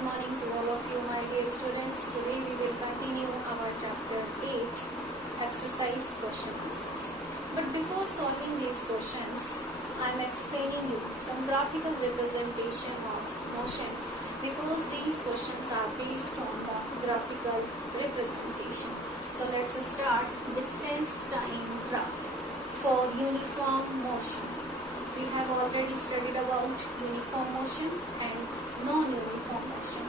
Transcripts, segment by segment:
good morning to all of you, my dear students. Today we will continue our chapter 8, exercise question answers. But before solving these questions, I am explaining you some graphical representation of motion because these questions are based on the graphical representation. So let's start. Distance time graph for uniform motion. We have already studied about uniform motion and non-uniform motion.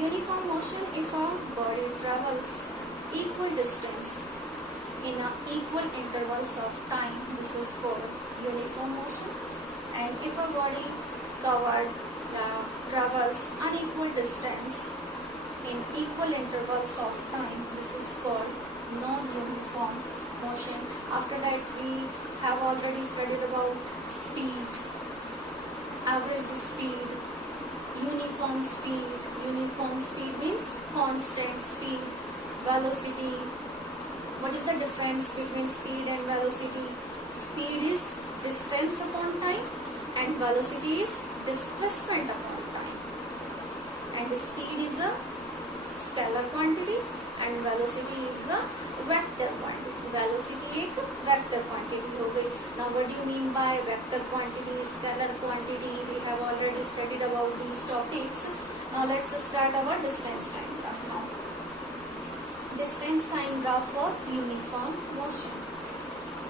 Uniform motion, if a body travels equal distance in equal intervals of time, this is called uniform motion. And if a body travels unequal distance in equal intervals of time, this is called non-uniform motion. After that, we have already studied about speed, average speed, uniform speed. Uniform speed means constant speed. Velocity. What is the difference between speed and velocity? Speed is distance upon time and velocity is displacement upon time. And speed is a scalar quantity and velocity is a vector quantity. Velocity एक vector quantity हो गई. Now what do you mean by vector quantity, scalar quantity? We have already studied about these topics. Now let's start our distance time graph now. Distance time graph for uniform motion.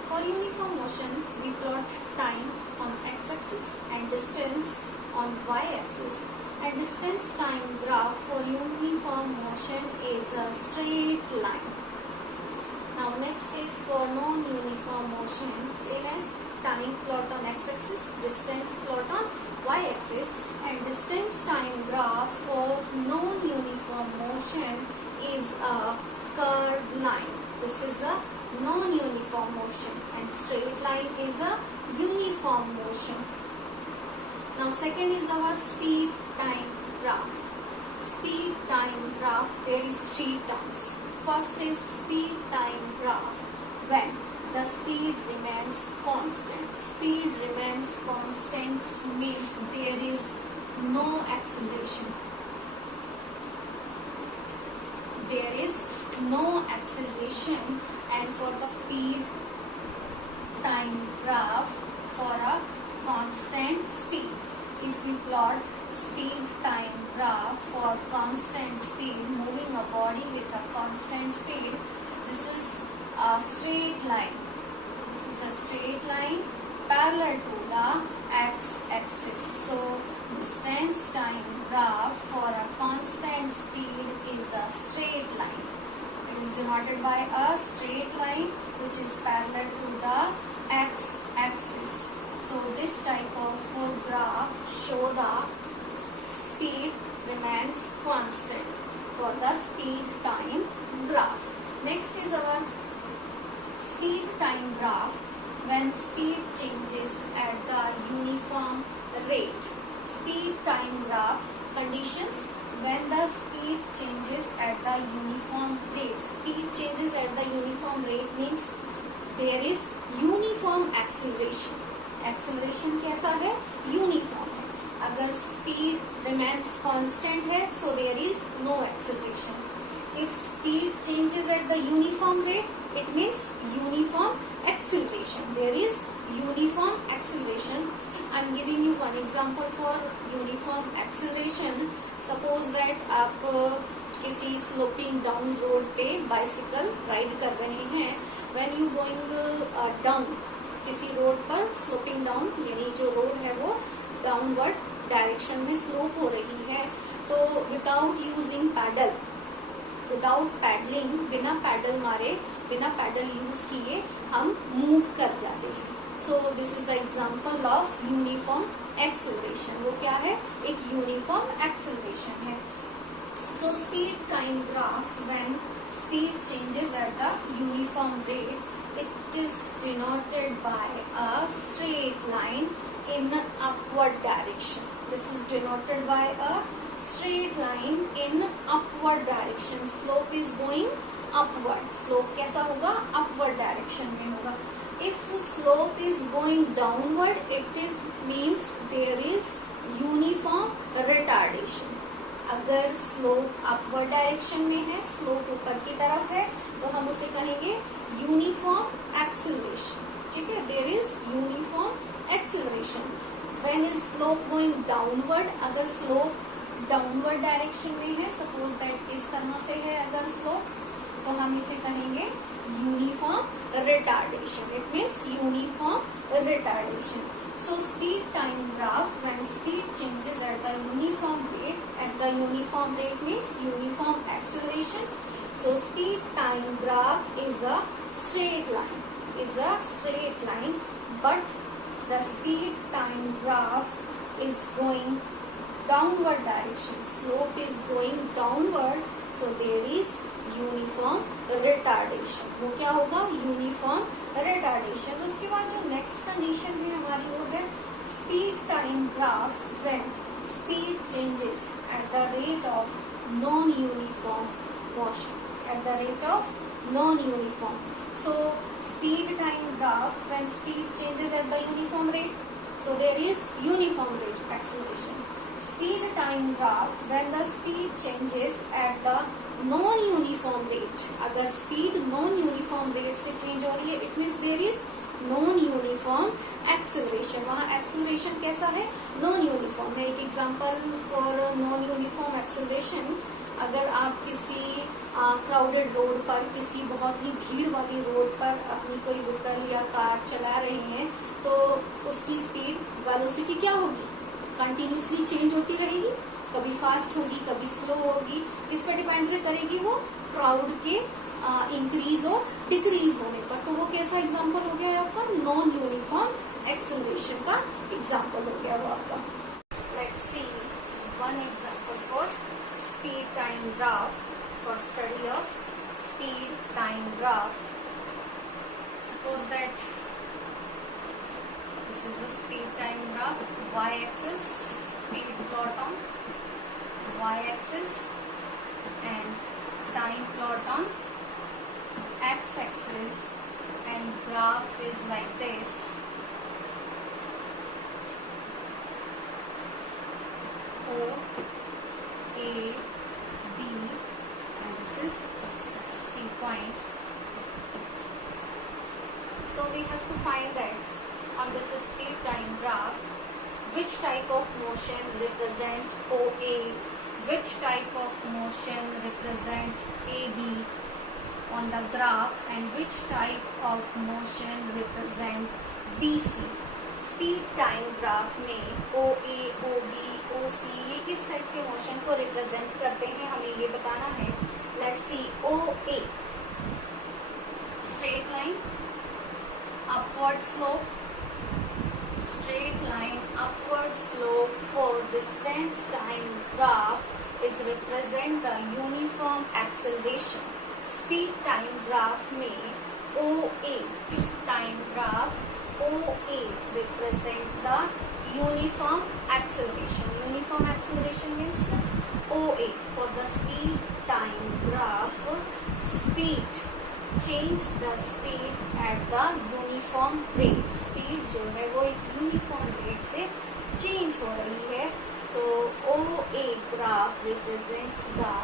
For uniform motion, we plot time on x-axis and distance on y-axis. And distance time graph for uniform motion is a straight line. Now next is for non-uniform motion, same as time plot on x-axis, distance plot on y-axis, and distance time graph for non-uniform motion is a curved line. This is a non-uniform motion and straight line is a uniform motion. Now second is our speed time graph. Speed time graph, there is three terms. First is speed time graph when the speed remains constant. Speed remains constant means there is no acceleration. There is no acceleration, and for the speed time graph for a constant speed, if we plot speed time graph for constant speed, moving a body with a constant speed, this is a straight line. This is a straight line parallel to the x-axis. So distance time graph for a constant speed is a straight line. It is denoted by a straight line which is parallel to the x-axis. So this type of graph show the speed remains constant for the speed time graph. Next is our speed time graph when speed changes at the uniform rate. Speed time graph conditions when the speed changes at the uniform rate. Speed changes at the uniform rate means there is uniform acceleration. Acceleration कैसा है? Uniform है. अगर speed remains constant है, so there is no acceleration. If speed changes at the uniform rate, it means uniform acceleration. There is uniform acceleration. I am giving you one example for uniform acceleration. Suppose that आप किसी sloping down road पे bicycle ride कर रहे हैं. When you going down, किसी road पर sloping down, यानी जो रोड है वो डाउनवर्ड डायरेक्शन में स्लोप हो रही है, तो without using pedal, without pedalling, बिना पैडल मारे, बिना पैडल यूज किए हम मूव कर जाते हैं. So this is the example of uniform acceleration. वो क्या है? एक यूनिफॉर्म एक्सेलरेशन है. सो speed time graph when speed changes at the uniform rate, it is denoted by a straight line in upward direction. This is denoted by a straight line in upward direction. Slope is going upward. Slope कैसा होगा? Upward direction में होगा. If slope is going downward, it means there is uniform retardation. अगर slope upward direction में है, slope ऊपर की तरफ है, तो हम उसे कहेंगे यूनिफॉर्म एक्सेलरेशन. ठीक है, there is uniform acceleration. When is slope going downward, अगर स्लोप डाउनवर्ड डायरेक्शन में है, सपोज दैट इस तरह से है अगर स्लोप, तो हम इसे कहेंगे uniform retardation. It means uniform retardation. So speed time graph, when speed changes at the uniform rate means uniform acceleration. So speed time graph is a straight line, but the speed time graph is going downward direction. Slope is going downward, so there is uniform retardation. वो क्या होगा? Uniform retardation. उसके बाद जो next condition है हमारी वो है speed time graph when speed changes at the rate of non uniform motion. At the rate of non uniform. So speed time graph when speed changes at the uniform rate, so there is uniform rate acceleration. Speed time graph when the speed changes at the non-uniform rate. अगर speed non-uniform rate से change हो रही है, it means there is non-uniform acceleration. वहाँ acceleration कैसा है? non-uniform है. एक example for non-uniform acceleration, अगर आप किसी क्राउडेड रोड पर, किसी बहुत ही भीड़ वाली रोड पर अपनी कोई व्हीकल या कार चला रहे हैं, तो उसकी स्पीड वेलोसिटी क्या होगी? कंटिन्यूसली चेंज होती रहेगी. कभी फास्ट होगी, कभी स्लो होगी. किस पर डिपेंड करेगी? वो क्राउड के इंक्रीज और डिक्रीज होने पर. तो वो कैसा एग्जांपल हो गया आपका? नॉन यूनिफॉर्म एक्सेलरेशन का एग्जांपल हो गया वो आपका. Let's see one example for speed time graph, for study of speed time graph. Suppose that this is the speed time graph. Y-axis speed plot on Y-axis and time plot on X-axis, and graph is like this. O, A, B, and this is C point. So we have to find that on this speed time graph, which type of motion represent OA, which type of motion represent AB on the graph, and which type of motion represent BC. Speed time graph में OA, OB, OC ये किस type के motion को represent करते हैं, हमें ये बताना है. Let's see OA, straight line, upward slope, straight line upward slope for distance time graph is represent the uniform acceleration. Speed time graph में OA, time graph OA represent the uniform acceleration. Uniform acceleration means OA. For the speed time graph, speed change the speed at the uniform rate. Speed जो है वो एक uniform rate से change हो रही है. So OA graph represent the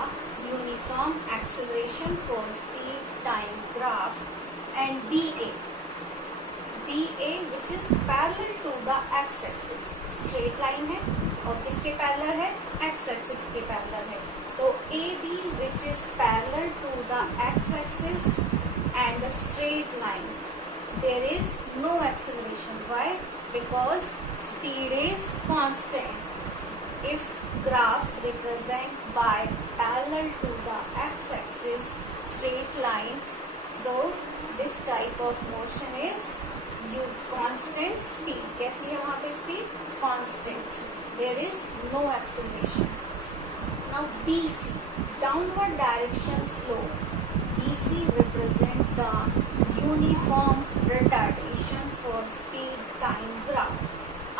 uniform acceleration for speed time graph, and BA which is parallel to the x-axis. Straight line है और किसके पैरेलल है? x-axis के पैरेलल है. तो AB which is parallel to the x-axis and the straight line, there is no acceleration. Why? Because speed is constant. If graph represent by parallel to the x-axis straight line, so this type of motion is constant speed. कैसी है वहाँ पे speed? Constant. There is no acceleration. Now BC, downward direction slope. BC represent the uniform retardation for speed time graph.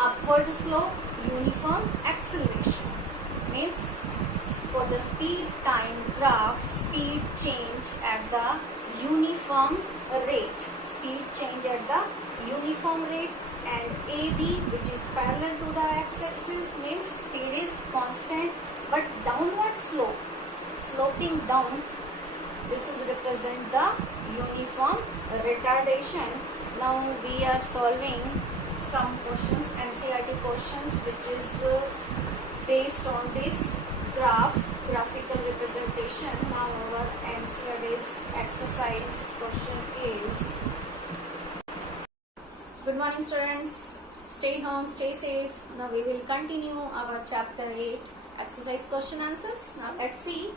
Upward slope, uniform acceleration. Means for the speed time graph, speed change at the uniform rate. Speed change at the uniform rate, and AB which is parallel to the x-axis means speed is constant, but downward slope, sloping down. This is represent the uniform retardation. Now we are solving some questions, NCERT questions, which is based on this graphical representation. Now our NCERT exercise question is. Good morning, students. Stay home, stay safe. Now we will continue our chapter 8 exercise question answers. Now let's see.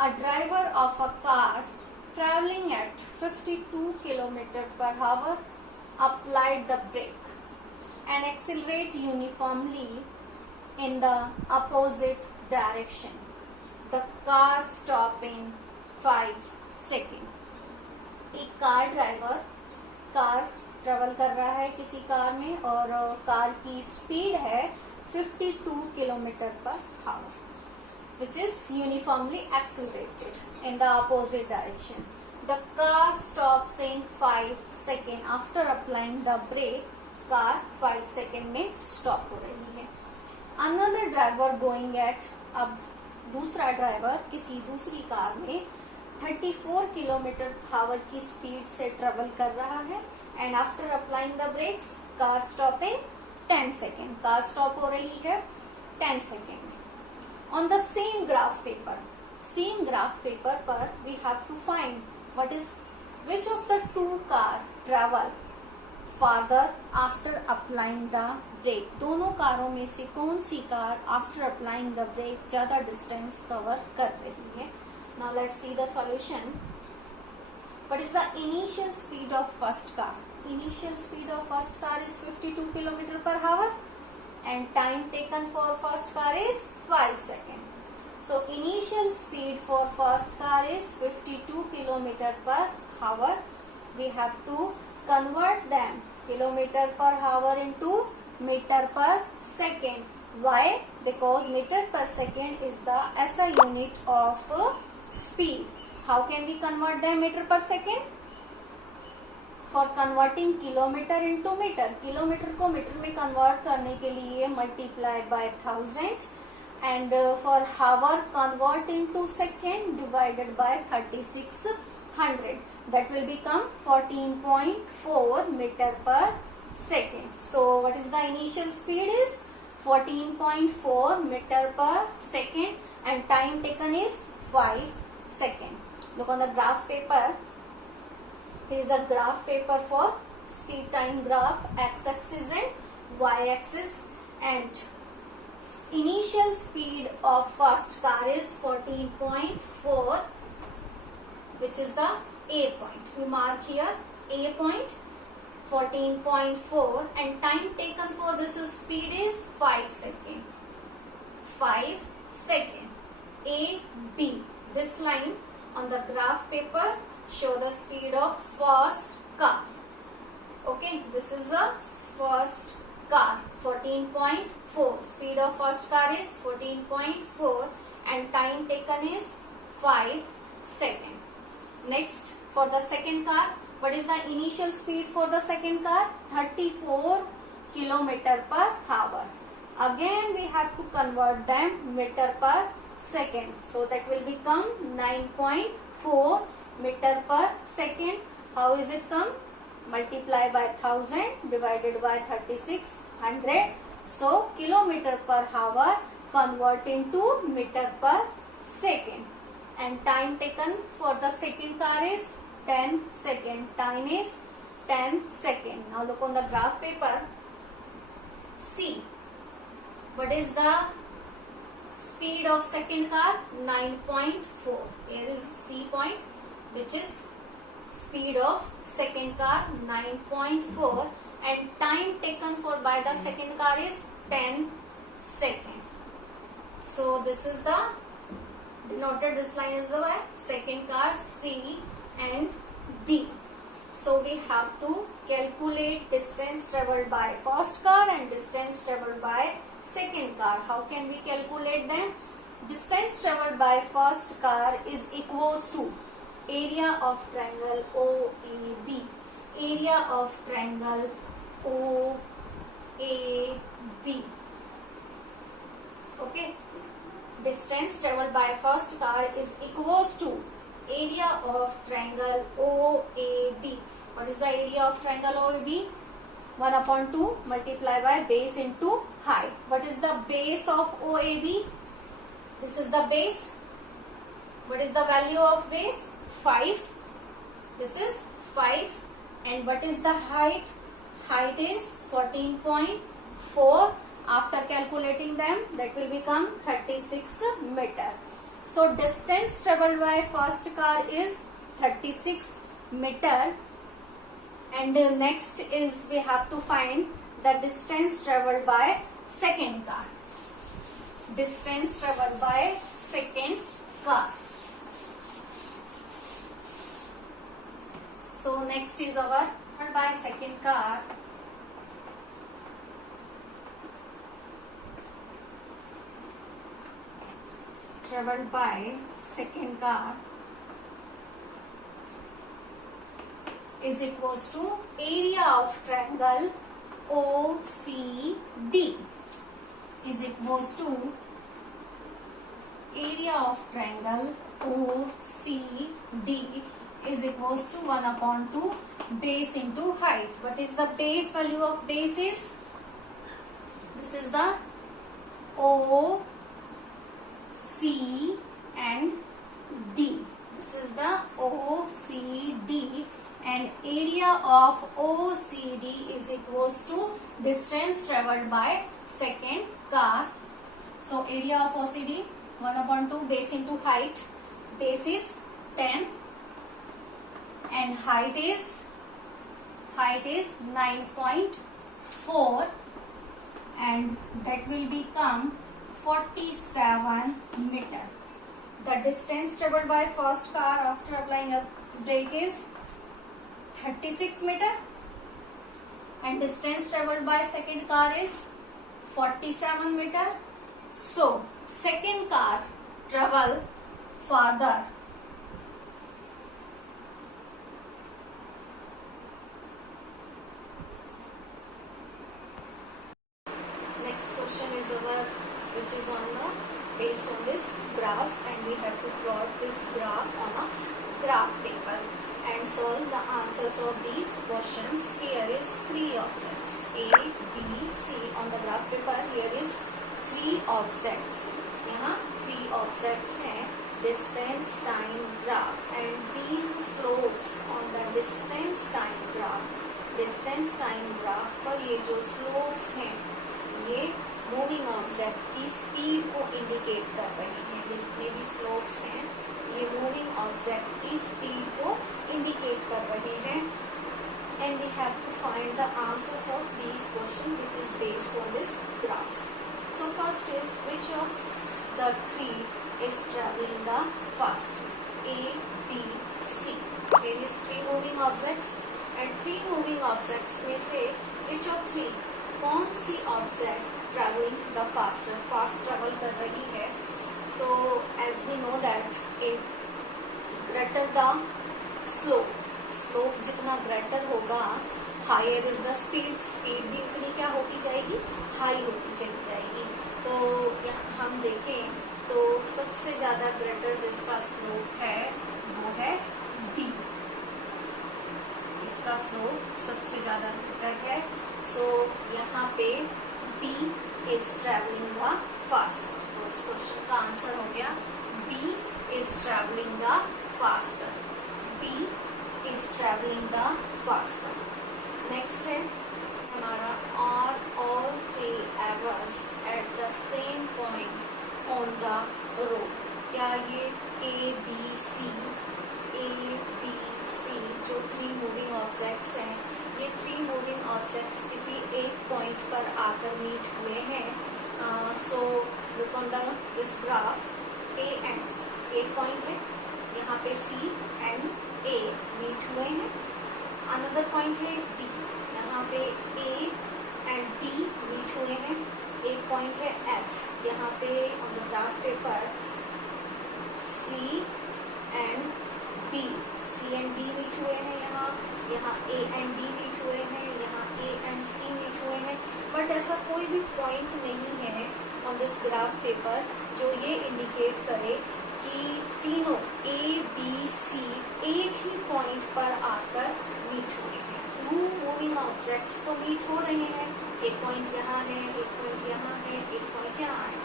A driver of a car traveling at 52 km/h applied the brake and accelerate uniformly in the opposite direction. The car stopped in 5 seconds. एक car driver car travel कर रहा है किसी car में और car की speed है 52 km/h, which is uniformly accelerated in the opposite direction. The car stops in 5 seconds. After applying the brake, car 5 seconds में stop हो रही है. Another driver going at, अब दूसरा ड्राइवर किसी दूसरी कार में 34 km/h की स्पीड से ट्रेवल कर रहा है and after applying the brakes, car stop in 10 seconds. Car stop हो रही है 10 seconds में. On the same graph paper पर we have to find which of the two car travel farther after applying the brake. दोनों कारों में से कौन सी car after applying the brake ज्यादा डिस्टेंस कवर कर रही है. Now let's see the solution. What is the initial speed of first car? Initial speed of first car is 52 km/h and time taken for first car is 5 seconds. So initial speed for first car is 52 km/h. We have to convert them km/h into meter per second. Why? Because meter per second is the SI unit of speed. How can we convert them meter per second? For converting kilometer into meter, kilometre को metre में convert करने के लिए multiply by 1000 and for hour convert into second divided by 3600. That will become 14.4 meter per second. So what is the initial speed is 14.4 meter per second and time taken is 5 seconds. Look on the graph paper. Here is a graph paper for speed time graph, x-axis and y-axis, and initial speed of first car is 14.4, which is the A point. We mark here A point 14.4 and time taken for this speed is 5 seconds. 5 seconds. A, B. This line on the graph paper show the speed of first car. Okay, this is the first car 14.4. Speed of first car is 14.4 and time taken is 5 seconds. Next, for the second car, what is the initial speed for the second car? 34 km/h. Again we have to convert them meter per second. So that will become 9.4 meter per second. How is it come? Multiply by 1000 divided by 3600. So km/h convert into meter per second. And time taken for the second car is 10 seconds. Time is 10 seconds. Now look on the graph paper. See what is the speed of second car? 9.4. Here is C point, which is speed of second car 9.4 and time taken for by the second car is 10 seconds. So this is the denoted, this line is the second car C and D. So we have to calculate distance traveled by first car and distance traveled by second car. How can we calculate them? Distance traveled by first car is equals to area of triangle OAB. Area of triangle OAB. Okay. distance traveled by first car is equals to area of triangle OAB. What is the area of triangle OAB? 1/2 multiply by base into height. What is the base of OAB? This is the base. What is the value of base? 5. This is 5. And what is the height? Height is 14.4. After calculating them, that will become 36 meter. So distance traveled by first car is 36 meter. And next is we have to find the distance traveled by second car. Distance traveled by second car. So next is our traveled by second car. Traveled by second car is equals to area of triangle OCD is equals to area of triangle OCD is equals to 1/2 base into height. What is the base value of base is? This is the O, C and D. This is the OCD, and area of OCD is equals to distance traveled by second car. So area of OCD 1/2 base into height. Base is 10 and height is 9.4, and that will become 47 meter. The distance traveled by first car after applying a brake is 36 meter, and distance traveled by second car is 47 meter. So second car travel further. Next question is our, which is on the based on this graph, and we have to plot this graph on a graph paper and solve the answers of these questions. Here is 3 objects A, B, C on the graph paper. Here is 3 objects. यहाँ 3 objects हैं. Distance time graph, and these slopes on the distance time graph. Distance time graph पर ये जो slopes हैं, ये moving object की speed को indicate कर रहे हैं. ये जितने भी स्लोप्स हैं, ये मूविंग ऑब्जेक्ट की स्पीड को इंडिकेट कर रहे हैं. And we have to find the answers of this question which is based on this graph. So first is which of the 3 is travelling the fast? A, B, C. There is 3 moving objects, एंड 3 moving objects में से which of 3, कौन सी object travelling the faster, fast travel कर रही है? So as we know that in greater the slope, slope जितना greater होगा, higher is the speed, speed भी उतनी क्या होती जाएगी? हाई होती चली जाएगी. तो यहाँ हम देखें तो सबसे ज्यादा ग्रेटर जिसका स्लोप है वो है B. इसका स्लोप सबसे ज्यादा ग्रेटर है. सो यहाँ पे B is traveling the faster. तो इस क्वेश्चन का आंसर हो गया B is traveling the faster. B is traveling the faster. Next है हमारा all 3 hours at the same point on the road. क्या ये A, B, C जो 3 मूविंग ऑब्जेक्ट्स हैं, ये 3 मूविंग ऑब्जेक्ट्स किसी एक पॉइंट पर आकर मीट हुए हैं. So look on the this graph. A and C एक पॉइंट है, यहाँ पे C and A मीट हुए हैं. अनदर पॉइंट है D, यहाँ पे A and B मीट हुए हैं. एक पॉइंट है F, यहाँ पे on the graph paper C and B meet हुए हैं. यहाँ A and B मीट हुए हैं, यहाँ A and C मीट हुए हैं. बट ऐसा कोई भी पॉइंट नहीं है ऑन दिस ग्राफ पेपर जो ये कैलकुलेट करें कि तीनों ए बी सी एक ही पॉइंट पर आकर मीट हुए हैं। टू मूविंग ऑब्जेक्ट्स तो मीट हो रहे हैं, एक पॉइंट यहाँ है, एक पॉइंट यहाँ है, एक पॉइंट यहाँ है,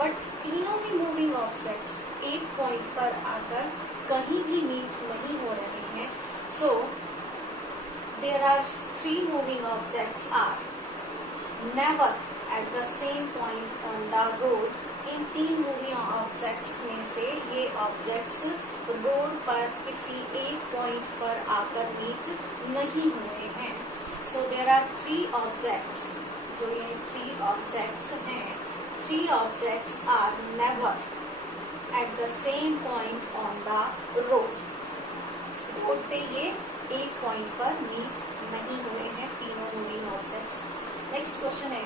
बट तीनों ही मूविंग ऑब्जेक्ट्स एक पॉइंट पर आकर कहीं भी मीट नहीं हो रहे हैं। So there are three moving objects are never at the same point on the road. इन तीन मूविंग ऑब्जेक्ट्स में से ये ऑब्जेक्ट्स रोड पर किसी एक पॉइंट पर आकर मीट नहीं हुए हैं। So there are three objects, जो ये थ्री ऑब्जेक्ट्स हैं, three objects are never at the same point on the road. Road पे ये एक पॉइंट पर मीट नहीं हुए हैं तीनों मूविंग ऑब्जेक्ट्स। नेक्स्ट क्वेश्चन है,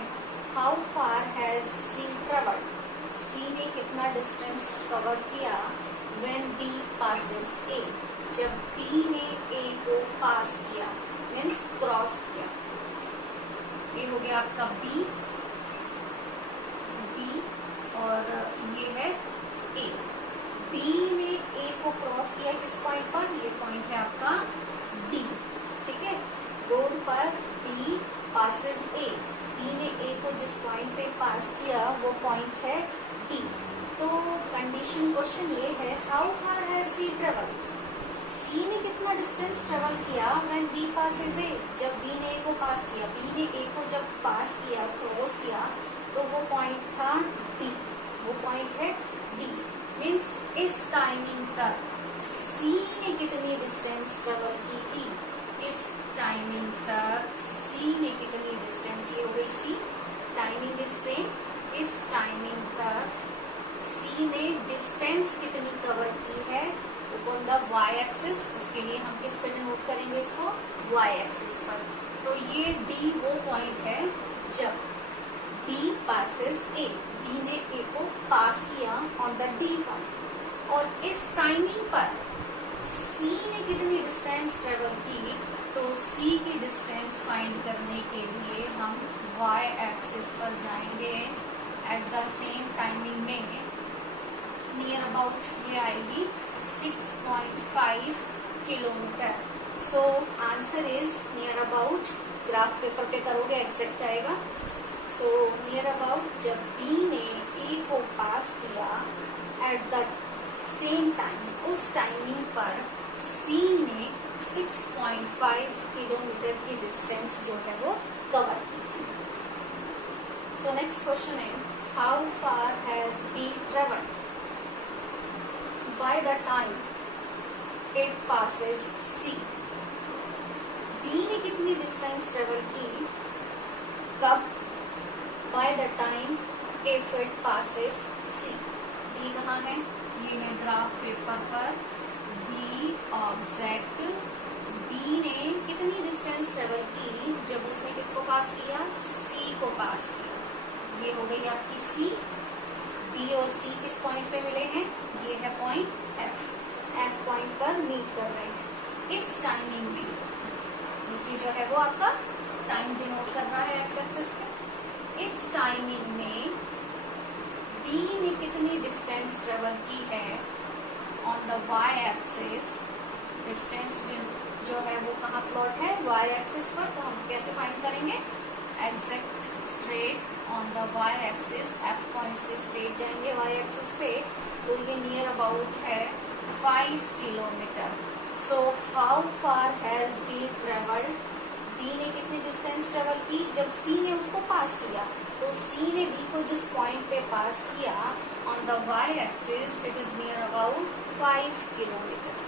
how far has C travelled? C ने कितना डिस्टेंस कवर किया व्हेन बी पासेस ए? जब बी ने ए को पास किया, मीन्स क्रॉस किया। ये हो गया आपका बी और ये है ए। बी ने ए को क्रॉस किया किस पॉइंट पर? ये पॉइंट है आपका डी, ठीक है। रोड पर बी पासेस ए, बी ने ए को जिस पॉइंट पे पास किया वो पॉइंट है डी। तो कंडीशन क्वेश्चन ये है, how far has C travel? C ने कितना डिस्टेंस ट्रेवल किया व्हेन बी पासेस ए? जब बी ने ए को पास किया, बी ने ए को जब पास किया, क्रॉस किया, तो वो पॉइंट था डी, वो पॉइंट है डी। मीन्स इस टाइमिंग तक सी ने कितनी डिस्टेंस ट्रेवल की थी? इस टाइमिंग तक सी ने कितनी डिस्टेंस, ये हो गई सी, टाइमिंग इज सेम। इस टाइमिंग तक सी ने डिस्टेंस कितनी कवर की है ऑन द वाई एक्सिस? उसके लिए हम किस पे नोट करेंगे इसको? वाई एक्सिस पर। तो ये डी वो पॉइंट है जब बी पासेस ए, बी ने ए को पास किया ऑन द डी पॉइंट, और इस टाइमिंग पर सी ने कितनी डिस्टेंस ट्रेवल की? तो सी की डिस्टेंस फाइंड करने के लिए हम y एक्सिस पर जाएंगे एट द सेम टाइमिंग में। नियर अबाउट ये आएगी 6.5 kilometre. So answer is near about, graph paper पे करोगे एग्जैक्ट आएगा। सो नियर अबाउट जब बी ने ए को पास किया एट द सेम टाइम, उस टाइमिंग पर सी ने 6.5 किलोमीटर की डिस्टेंस जो है वो कवर की थी। सो नेक्स्ट क्वेश्चन है, how far has B travelled by the time it passes C? B ने कितनी डिस्टेंस ट्रेवल की कब? By the time if it passes C. B कहाँ है? ये है ग्राफ पेपर पर बी ऑब्जेक्ट। बी ने कितनी डिस्टेंस ट्रेवल की जब उसने किसको पास किया? सी को पास किया। ये हो गई आपकी सी। बी और सी किस पॉइंट पे मिले हैं? ये है पॉइंट एफ। एफ पॉइंट पर मीट कर रहे हैं। इस टाइमिंग में नीचे जो है वो आपका टाइम डिनोट कर रहा है एक्स एक्सिस पे। इस टाइमिंग में बी ने कितनी डिस्टेंस ट्रेवल की है on the Y axis? Distance जो है वो कहाँ प्लॉट है? वाई एक्सिस पर। तो हम कैसे फाइंड करेंगे? Exact straight on the Y axis, F point से स्ट्रेट जाएंगे वाई एक्सिस पे, तो ये नियर अबाउट है 5 kilometre. So how far has B travelled? B ने कितनी डिस्टेंस ट्रेवल की जब सी ने उसको पास किया? तो सी ने बी को जिस पॉइंट पे पास किया on the Y axis, it is near about 5 kilometre.